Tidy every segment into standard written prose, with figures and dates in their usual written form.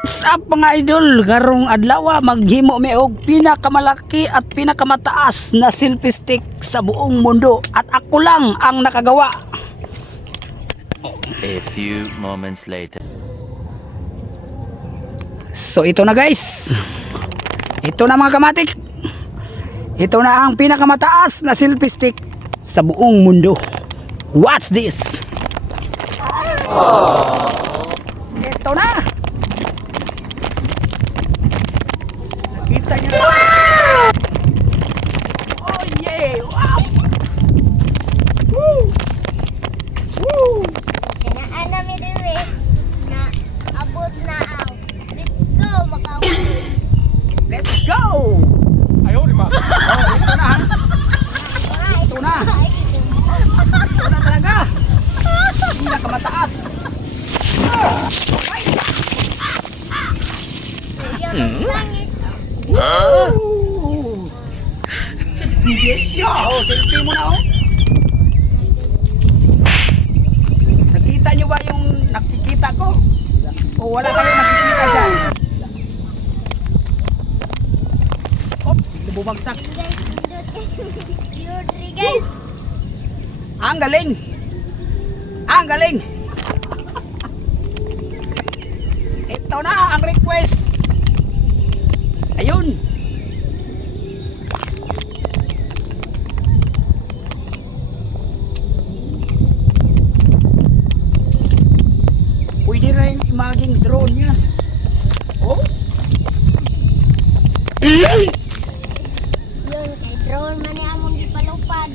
What's up mga idol? Garong adlaw maghimo mi og pinakamalaki at pinakamataas na selfie stick sa buong mundo at ako lang ang nakagawa. A few moments later. So ito na guys. Ito na mga kamatik. Ito na ang pinakamataas na selfie stick sa buong mundo. Watch this. Ito na. Kita nyo na. Oh yeah. Wow. Woo. Woo. Kanaan namin diri na abot na aw. Let's go, Macau. Let's go. Ayaw di ma. Oh, ito na. Ito na. Ito na talaga. Pinakamataas. Yan ang sangit. Oh. Yes, yo. Oh, selfie mo na oh. Nakita nyo ba yung nakikita ko? O wala kayo nakikita dyan? Oh, bigla bumagsak. Guys, Yuri guys. Ang galing. Ang galing. Ito na ang request. Ayun. Pwede rin maging drone niya. Oh. Yun, kay drone man ni among gipalupad.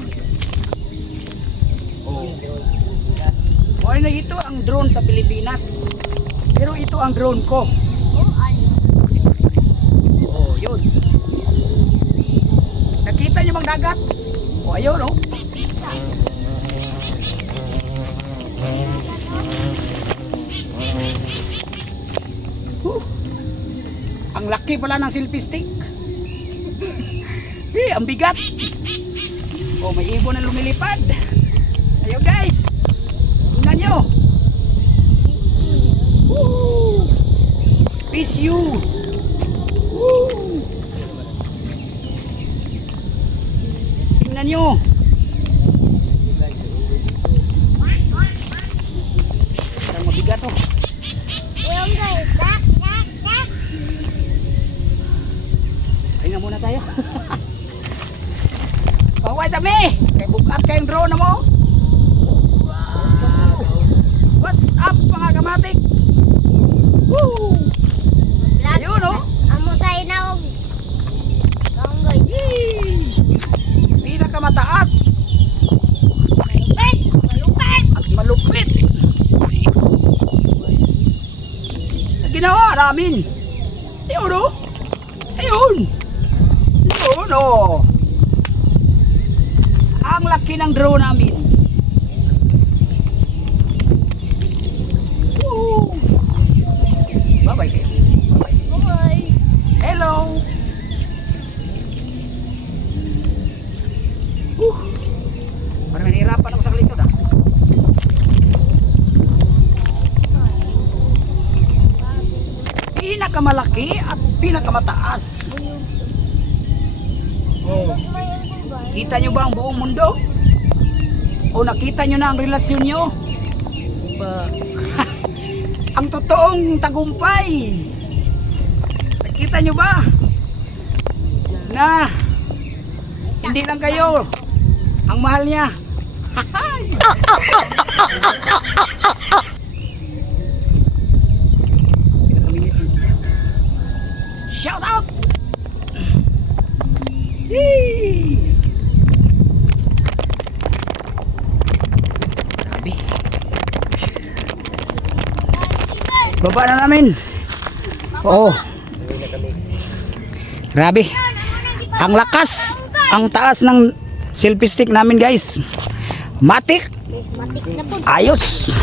O ano ito ang drone sa Pilipinas. Pero ito ang drone ko. Oh, ano? Oh, yun. Nakita niyo bang dagat? Oh, ayun oh. Ang laki pala ng selfie stick. Ang bigat. Oh, may ibon na lumilipad. Ayun guys. Tingnan nyo. Woo! Peace you. Woo! Tingnan nyo. Parang mabigat oh. Yun guys, tak. Pahinga muna tayo. Paway sa me. Kay bukat kayong drone na mo. Wow! What's up mga kamatik? Woo! Vlog. Ayun oh. Amo sa inaog. Ganggoy. Yee! Pinakamataas Malupit. Malupit. at malupit na ginawa namin. Ayun oh. Ayun. Ayun oh. Ang laki ng drone namin. Woo! Bye-bye kayo. Bye-bye. Bye. Hello. Parang nahihirapan ako sa kalisod ah. Pinakamalaki at pinakamataas. Oh. Kita nyo ba ang buong mundo? O nakita nyo na ang relasyon nyo? Ang totoong tagumpay. Nakita nyo ba? Na hindi lang kayo ang mahal niya. Shout out! Yee! Grabe. Baba na namin. Oo. Grabe. Ang lakas, ang taas ng selfie stick namin guys. Matik. Matik na po. Ayos.